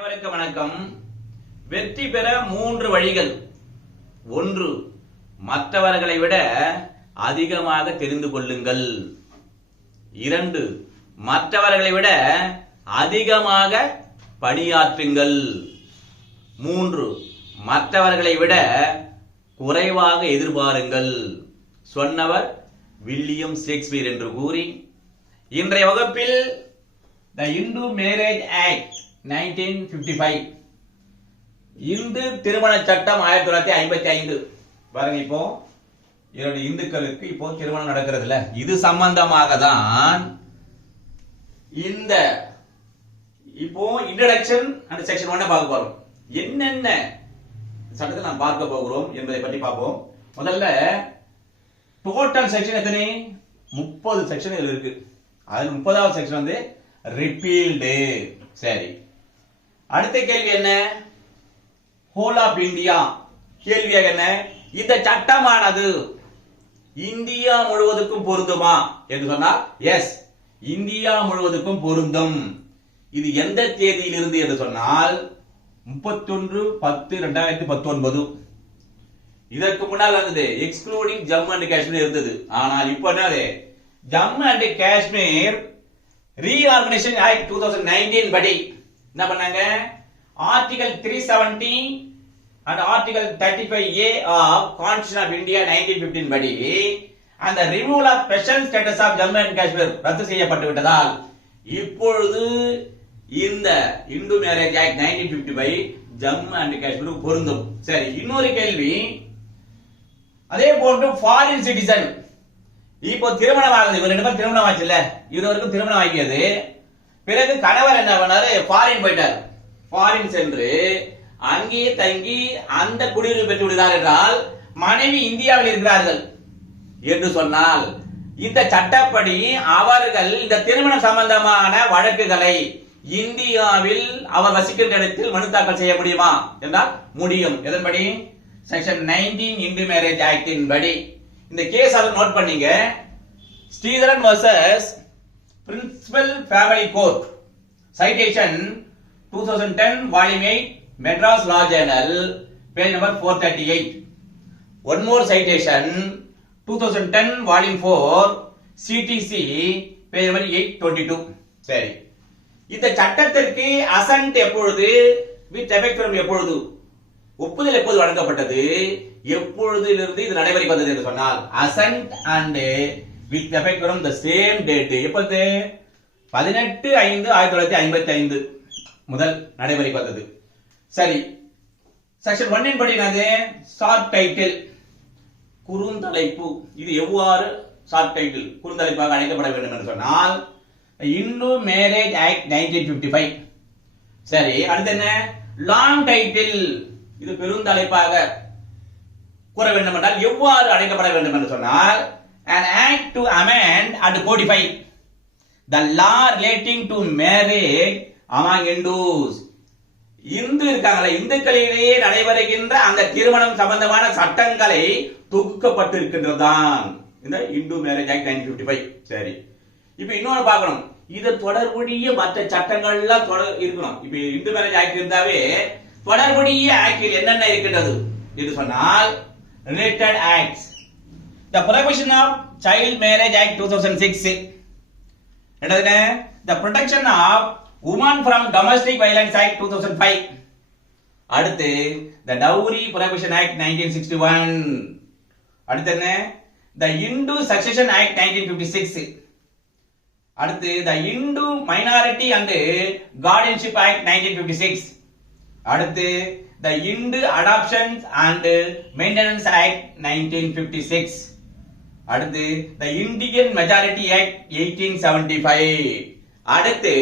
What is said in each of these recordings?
அனைவருக்கும் வணக்கம். வெற்றி பெற 3 வழிகள். 1. மற்றவர்களை விட அதிகமாக தெரிந்து கொள்ளுங்கள். 2. மற்றவர்களை விட அதிகமாக பணியாற்றுங்கள். 3. மற்றவர்களை விட குறைவாக எதிர்பாருங்கள். சொன்னவர் வில்லியம் ஷேக்ஸ்பியர் என்று கூறி இன்றைய வகுப்பில் The Hindu Marriage Act 1955 Hindu திருமண சட்டம் 1955 பாருங்க. இப்போ இரண்டு இந்துக்களுக்கு இப்போ திருமணம் நடக்கிறதுல இது சம்பந்தமாக தான் இந்த இப்போ இன்ட்ரோடக்ஷன் அண்ட் செக்ஷன் 1 பார்க்க போறோம். என்னென்ன சட்டத்தை நாம் பார்க்க போகிறோம் என்பதை பற்றி பார்ப்போம். முதல்ல டோட்டல் செக்ஷன் எத்தனை? 30 செக்ஷன் இதுல இருக்கு. அதுல 30வது செக்ஷன் வந்து ரிப்பீல்டு. சரி, அடுத்த கேள்வி என்ன? Whole of India. கேள்வியாக என்ன? இந்த சட்டமானது இந்தியா முழுவதுக்கும் பொருந்துமா என்று சொன்னால் எஸ், இந்தியா முழுவதுக்கும் பொருந்தும். இது எந்த தேதியிலிருந்து என்று சொன்னால் 31/10/2019. இதற்கு முன்னால் வந்தது எக்ஸ்க்ளூடிங் ஜம்மு அண்ட் காஷ்மீர் இருந்தது. ஆனால் இப்போ என்னது? Jammu and Kashmir reorganisation act 2019 படி என்ன பண்ணாங்க? Article 370 and article 35A of constitution of India 1915 படி அந்த removal of special status of Jammu and Kashmir ரத்து செய்யப்பட்டு விட்டதால் இப்பொழுது இந்த Hindu marriage act 1955 Jammu and காஷ்மீருக்கு பொருந்தும். சரி, இன்னொரு கேள்வி. அதே போன்று ஃபாரின் சிட்டிசன் இப்போ திருமணம் ஆகுது. இவர் 2 பேரும் திருமணம் ஆச்சு இல்ல, இருவருக்கும் திருமணம் ஆகியது. பிறகு கணவர் என்ன பண்ணாரு? ஃபாரின் போயிட்டார். ஃபாரின் சென்று அங்கே தங்கி அந்த குடியுரிமை பெற்று விடுகிறார் என்றால் மனைவி இந்தியாவில் இருக்கிறார்கள் என்று சொன்னால் இந்த சட்டப்படி அவர்கள் இந்த திருமணம் சம்பந்தமான வழக்குகளை இந்தியாவில் அவர் வசிக்கின்ற இடத்தில் மனு தாக்கல் செய்ய முடியுமா என்றால் முடியும். எதன்படி? செக்ஷன் 19 இந்து மேரேஜ் ஆக்டின் படி. இந்த கேஸ் அதை நோட் பண்ணீங்க. Sreedharan versus principal family court, citation 2010 volume 8 Madras law journal, page number 438. One more citation 2010 volume 4 CTC, page number 822. சரி, இந்த சட்டத்திற்கு அசன்ட் எப்பொழுது, வித் எஃபெக்ட் ஃப்ரம் எப்பொழுது, ஒப்புதல் எப்போது வழங்கப்பட்டது, எப்பொழுதிலிருந்து இது நடைமுறைக்கு வந்தது என்று சொன்னால் assent and with effect from the same date. எப்போது? 18/5/1955 முதல் நடைமுறைக்கு வந்தது. சரி, செக்ஷன் 1 படி என்னது? ஷார்ட் டைட்டில், குறுந்தலைப்பு. இது எவ்வாறு ஷார்ட் டைட்டில் குறுந்தலைப்பாக அழைக்கப்பட வேண்டும் என்று சொன்னால் இந்து மேரேஜ் ஆக்ட் 1955. சரி, அடுத்து என்ன? Long title. இது பெருந்தலைப்பாக கூற வேண்டும் என்றால் எவ்வாறு அழைக்கப்பட வேண்டும் என்று சொன்னால் an act to amend and codify the law relating to marriage among Hindus. Hindu இருக்காங்களே, இந்துக்களிலேயே நடைபெறுகின்ற அந்த திருமணம் சம்பந்தமான சட்டங்களை தொகுக்கப்பட்டிருக்கின்றதுதான் இந்த இந்து மேரேஜ் ஆக்ட் 1955. சரி, இப்ப இன்னொன்னு பார்க்கணும். இது தொடர்புடைய மற்ற சட்டங்கள் எல்லாம் இருக்கணும். இப்ப இந்து மேரேஜ் ஆக்ட் இருந்தாவே தொடர்புடைய ஆக்டில் என்னென்ன இருக்கின்றது என்று சொன்னால் related acts. The Prohibition of Child Marriage Act 2006. என்னது? The Protection of Women from Domestic Violence Act 2005. அடுத்து The Dowry Prohibition Act 1961. அடுத்து என்ன? The Hindu Succession Act 1956. அடுத்து The Hindu Minority and Guardianship Act 1956. அடுத்து The Hindu Adoptions and Maintenance Act 1956. அடுத்து The Indian Majority Act 1875. அடுத்து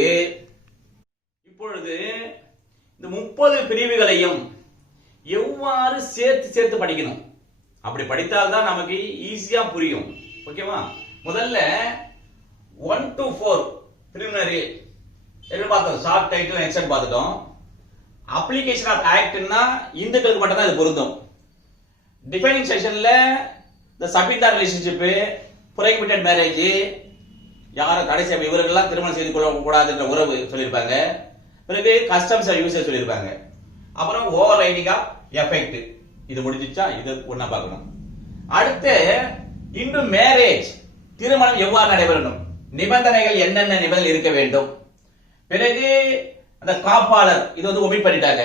இப்பொழுது இந்த 30 பிரிவுகளையும் எவ்வாறு சேர்த்து படிக்கணும், அப்படி படித்தால்தான் நமக்கு ஈஸியா புரியும். ஓகேவா? முதல்ல 1 to 4 preliminary என்ன பார்த்தோம்? ஷார்ட் டைட்டில் எக்ஸெப்ட் பார்த்துட்டோம். அப்ளிகேஷன் ஆஃப் ஆக்ட்னா இந்துக்களுக்கு மட்டும் தான் இது பொருந்தும். டிஃபைனிங் செக்ஷன்ல இந்த சபிதா ரிலேஷன்ஷிப், புரோஹிபிட்டட் மேரேஜ், யாரும் கடைசி இவர்களெல்லாம் திருமணம் செய்து கொள்ள கூடாது என்ற உறவு சொல்லியிருப்பாங்க. பிறகு கஸ்டம்ஸ் யூசேஜ் சொல்லியிருப்பாங்க. அப்புறம் ஓவர் ரைடிங் ஆஃப் எஃபெக்ட். இது முடிஞ்சிச்சா? இது ஒண்ணா பார்க்கணும். அடுத்து இன்று மேரேஜ், திருமணம் எவ்வாறு நடைபெறணும், நிபந்தனைகள் என்னென்ன நிபந்தனை இருக்க வேண்டும். பிறகு அந்த காப்பாளர் இது வந்து ஒமிட் பண்ணிட்டாங்க.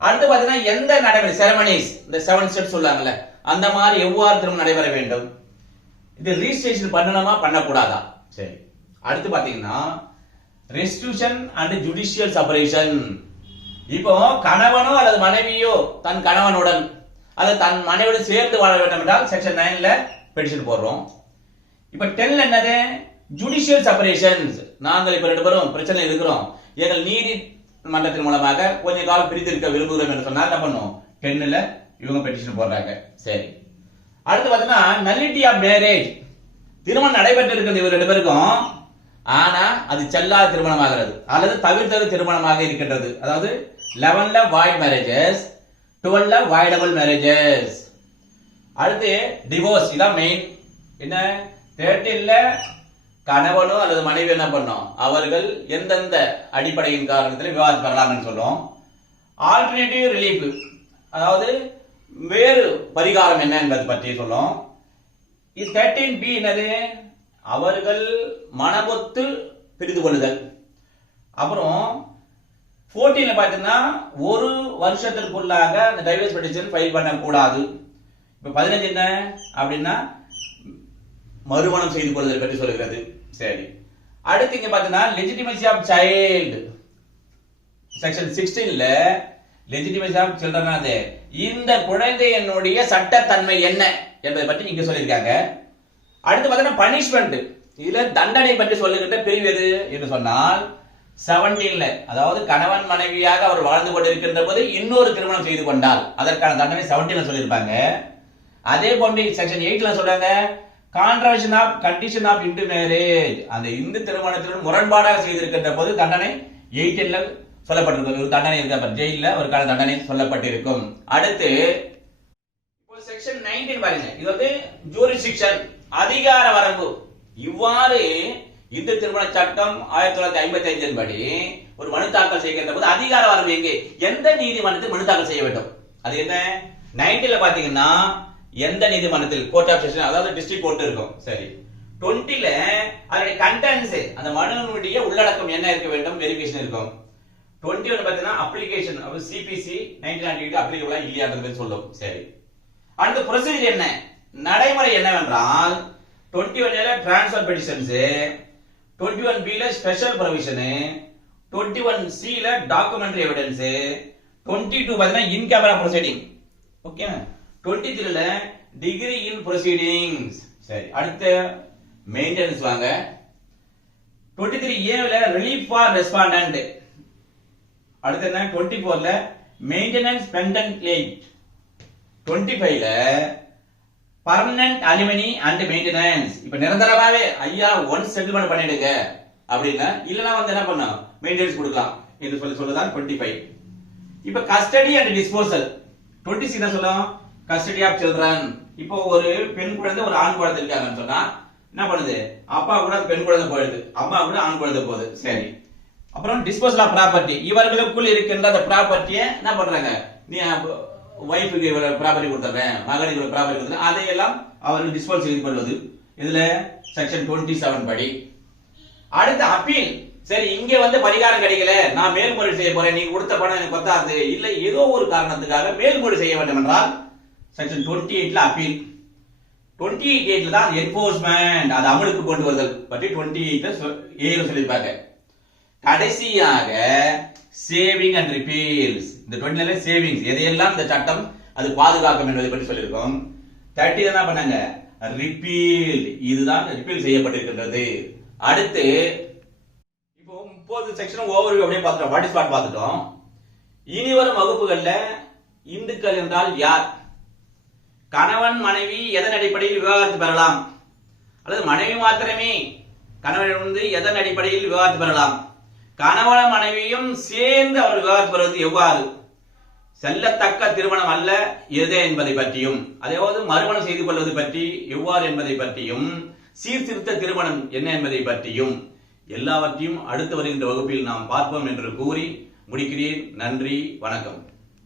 அடுத்து பாத்தீங்கன்னா எந்த நடைமுறை செரமனிஸ், இந்த 7 ஸ்டெப்ஸ் சொல்றாங்கல்ல, அந்த மாதிரி எவ்வாறு திருமணம் நடைபெற வேண்டும், இது ரிஜிஸ்ட்ரேஷன் பண்ணணுமா பண்ணக்கூடாதா. சரி, அடுத்து பாத்தீங்கன்னா ரெஸ்டிடியூஷன் அண்ட் ஜுடிஷியல் செப்பரேஷன். இப்போ கணவனோ அல்லது மனைவியோ தன் கணவனுடன் அல்லது தன் மனைவியுடன் சேர்ந்து வாழ வேண்டும் என்றால் செக்ஷன் 9ல பெட்டிஷன் போடுறோம். இப்ப 10ல என்னது, ஜுடிஷியல் செப்பரேஷன்ஸ். நாங்கள் இப்ப 2 பேரும் பிரச்சனை இருக்கிறோம், எங்கள் நீதி மன்றத்தின் மூலமாக கொஞ்ச காலம் பிரித்திருக்க விரும்புகிறோம் என்று சொன்னா என்ன பண்ணும், 10ல இவங்க பெட்டிஷன் போடுறாங்க. சரி, அடுத்து பாத்தீங்கன்னா நல்லிட்டி ஆஃப் மேரேஜ். திருமணம் நடைபெற்று இருக்கிறது இவர் 2 பேருக்கும், ஆனா அது செல்லாத திருமணமாகிறது அல்லது தவிர்த்தது திருமணமாக இருக்கின்றது. அதாவது 11ல வாய்ட் மேரேஜஸ், 12ல வாய்டபிள் மேரேஜஸ். அடுத்து டிவோர்ஸ், இதான் மெயின். என்ன, 13ல கணவனோ அல்லது மனைவி என்ன பண்ணோம், அவர்கள் எந்தெந்த அடிப்படையின் காரணத்தில் விவாதம் பெறலாம்னு சொல்லுவோம். ஆல்டர்னேட்டிவ் ரிலீஃப், அதாவது வேறு பரிகாரம் என்ன என்பது பற்றி சொல்லும். 13B என்னது, அவர்கள் மனமொத்து பிரிந்து கொள்ளுதல். அப்புறம் 14ல பாத்தீங்கன்னா 1 வருஷத்திற்குள்ளாக அந்த டைவர்ஸ் பெட்டிஷன் ஃபைல் பண்ணக்கூடாது. இப்ப 15 என்ன அப்படின்னா மறுமணம் செய்து கொள்ளுதல் பற்றி சொல்லுகிறது. சரி, அடுத்து இங்க பாத்தீங்கன்னா லெஜிட்டிமசி ஆஃப் சைல்டு. செக்ஷன் 16ல லெஜிட்டிமசி ஆஃப் சில்ட்ரன், அது இந்த குழந்தையினுடைய சட்டத்தன்மை என்ன என்பதை பற்றி இங்க சொல்லியிருக்காங்க. அடுத்து பாத்தீங்கன்னா பனிஷ்மெண்ட், இதுல தண்டனை பற்றி சொல்லுகின்ற பிரிவு எது என்று சொன்னால் 17ல, அதாவது கணவன் மனைவியாக அவர் வாழ்ந்து கொண்டிருக்கின்ற போது இன்னொரு திருமணம் செய்து கொண்டால் அதற்கான தண்டனை 17ல சொல்லியிருப்பாங்க. அதே போன்று செக்ஷன் 8ல சொல்றாங்க contravention of condition of Hindu marriage, அந்த இந்து திருமணத்துடன் முரண்பாடாக செய்திருக்கின்ற போது தண்டனை 18ல சொல்லப்பட்டிருக்கும். ஒரு தண்டனை இருக்க ஜெயில ஒரு கால தண்டனை சொல்லப்பட்டிருக்கும். அடுத்து இப்போ செக்ஷன் 19 பாருங்க, இது வந்து ஜூரிஸ்டிக்ஷன், அதிகார வரம்பு. இவ்வாறு இந்து திருமண சட்டம் 1955 படி ஒரு மனு தாக்கல் செய்கின்ற போது அதிகார வரம்பு எங்கே, எந்த நீதிமன்றத்தில் மனு தாக்கல் செய்ய வேண்டும், அது என்ன. 19ல பாத்தீங்கன்னா எந்த நீதிமன்றத்தில், கோர்ட் ஆஃப் செஷன், அதாவது டிஸ்ட்ரிக்ட் கோர்ட் இருக்கும். சரி, 20ல அதனுடைய கண்டென்ட்ஸ், அந்த மனுவினுடைய உள்ளடக்கம் என்ன இருக்க வேண்டும், வெரிஃபிகேஷன் இருக்கும். 21 பாத்தீங்கன்னா அப்ளிகேஷன், சிபிசி 1998 அப்ளிகபிளா இல்லையான்றது சொல்லும். சரி, அடுத்து ப்ரொசீஜர் என்ன, நடைமுறை என்னவென்றால் 21ல டிரான்ஸ்ஃபர் பெட்டிஷன்ஸ், 21Bல ஸ்பெஷல் ப்ரொவிஷன், 21Cல டாக்குமெண்டரி எவிடன்ஸ், 22 பாத்தீங்கன்னா இன் கேமரா ப்ரொசீடிங். ஓகே, 23ல டிகிரி இன் ப்ரொசீடிங்ஸ். சரி, அடுத்து மெயின்டெனன்ஸ் வாங்க. 23Aல ரிலீஃப் ஃபார் ரெஸ்பாண்டன்ட். அடுத்து என்ன, 24ல மெயின்டெனன்ஸ் பெண்டன்ட் கிளைம். 25ல பர்மனன்ட் அலிமனி அண்ட் மெயின்டெனன்ஸ். இப்ப நிரந்தரமாவே ஐயா ஒன்ஸ் செட்டில்மென்ட் பண்ணிடுங்க அப்படின்னா, இல்லனா வந்து என்ன பண்ணணும், மெயின்டெனன்ஸ் கொடுக்கலாம் என்று சொல்லுதான் 25. இப்ப கஸ்டடி அண்ட் டிஸ்போசல். 26 என்ன சொல்லும், கஸ்டடி ஆஃப் சில்ட்ரன். இப்போ ஒரு பெண் குழந்தை ஒரு ஆண் குழந்தை இருக்காங்கன்னு சொன்னா என்ன பண்ணுது, அப்பா கூட பெண் குழந்தை போயிடுது, அம்மா கூட ஆண் குழந்தை போகுது. சரி, அப்புறம் டிஸ்போசல் ஆஃப் ப்ராப்பர்ட்டி, இவர்களுக்குள் இருக்கின்ற அந்த ப்ராப்பர்ட்டியை என்ன பண்றாங்க, நீ வைஃபுக்கு இவ்வளவு ப்ராப்பர்ட்டி கொடுத்துறேன், மகனுக்கு இவ்வளவு ப்ராப்பர்ட்டி கொடுத்துறேன், அதையெல்லாம் அவர்கள் டிஸ்போஸ் செய்து கொள்வது. இதுல செக்ஷன் 27 படி. அடுத்து அப்பீல். சரி, இங்க வந்து பரிகாரம் கிடைக்கல, நான் மேல்முறை செய்ய போறேன், நீங்க கொடுத்த பணம் எனக்கு பத்தாது, இல்ல ஏதோ ஒரு காரணத்துக்காக மேல்முறை செய்ய வேண்டும் என்றால் செக்ஷன் 28ல அப்பீல். 28ல தான் என்போர்ஸ்மென்ட், அது அமலுக்கு கொண்டு வருதல் பற்றி 28ல சொல்லியிருப்பாங்க. கடைசியாக சேவிங் அண்ட் ரிப்பீல்ஸ். இந்த 20ல சேவிங்ஸ், எதையெல்லாம் இந்த சட்டம் அது பாதுகாக்கும் என்பதை பற்றி சொல்லியிருக்கோம். 30 என்ன பண்ணாங்க, ரிப்பீல், இதுதான் ரிப்பீல் செய்யப்பட்டிருக்கின்றது. அடுத்து இப்போ 30 செக்ஷன் ஓவர்வியூ அப்படியே பார்த்துட்டோம், வாட் இஸ் வாட் பார்த்துட்டோம். இனி வரும் வகுப்புகள்ல இந்துக்கள் என்றால் யார், கணவன் மனைவி எதன் அடிப்படையில் விவாகரத்து பெறலாம், அல்லது மனைவி மாத்திரமே கணவனிடமிருந்து எதன் அடிப்படையில் விவாகரத்து பெறலாம், கணவன மனைவியும் சேர்ந்து அவர் விவாகரத்து பெறுவது எவ்வாறு, செல்லத்தக்க திருமணம் அல்ல எது என்பதை பற்றியும், அதாவது மறுமணம் செய்து கொள்வது பற்றி எவ்வாறு என்பதை பற்றியும், சீர்திருத்த திருமணம் என்ன என்பதை பற்றியும், எல்லாவற்றையும் அடுத்து வருகின்ற வகுப்பில் நாம் பார்ப்போம் என்று கூறி முடிக்கிறேன். நன்றி, வணக்கம்.